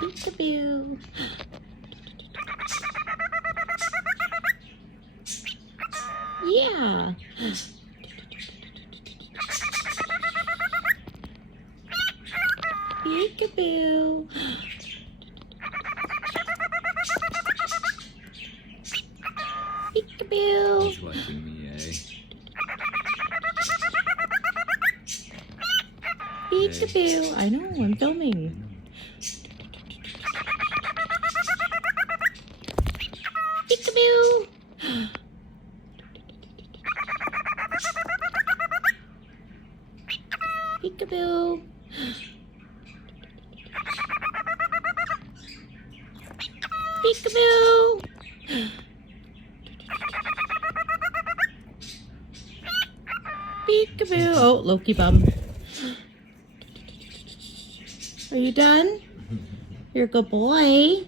Peekaboo. Yeah. Peekaboo. Peekaboo. He's watching me, eh? Peekaboo. I know, I'm filming. Peekaboo. Peekaboo. Peekaboo. Peekaboo. Oh, Loki bum. Are you done? You're a good boy.